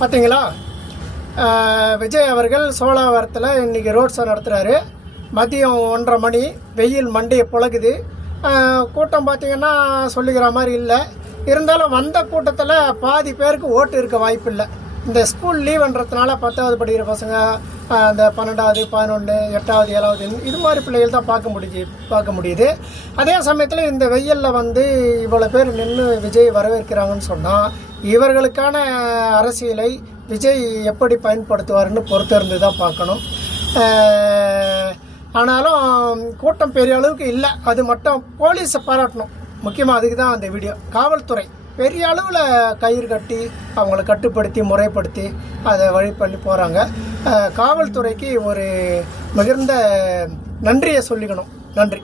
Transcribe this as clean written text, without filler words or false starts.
பார்த்தீங்களா, விஜய் அவர்கள் சோழாவரத்தில் இன்றைக்கி ரோட் ஷோ நடத்துகிறாரு. மதியம் 1:30 மணி, வெயில் மண்டையை புழகுது. கூட்டம் பார்த்திங்கன்னா சொல்லிக்கிற மாதிரி இல்லை. இருந்தாலும் வந்த கூட்டத்தில் பாதி பேருக்கு ஓட்டு இருக்க வாய்ப்பு இல்லை. இந்த ஸ்கூல் லீவ்ன்றதுனால 10வது படிக்கிற பசங்க, அந்த 12வது 11 8வது 7வது இது மாதிரி பிள்ளைகள் தான் பார்க்க முடியுது. அதே சமயத்தில் இந்த வெயிலில் வந்து இவ்வளோ பேர் நின்று விஜய் வரவேற்கிறாங்கன்னு சொன்னால் இவர்களுக்கான அரசியலை விஜய் எப்படி பயன்படுத்துவார்னு பொறுத்திருந்து தான் பார்க்கணும். ஆனாலும் கூட்டம் பெரிய அளவுக்கு இல்லை. அது மட்டும் போலீஸை பாராட்டணும். முக்கியமாக அதுக்கு தான் அந்த வீடியோ. காவல்துறை பெரிய அளவில் கயிறு கட்டி அவங்கள கட்டுப்படுத்தி முறைப்படுத்தி அதை வழி பண்ணி போகிறாங்க. காவல்துறைக்கு ஒரு மிகுந்த நன்றியை சொல்லிக்கணும். நன்றி.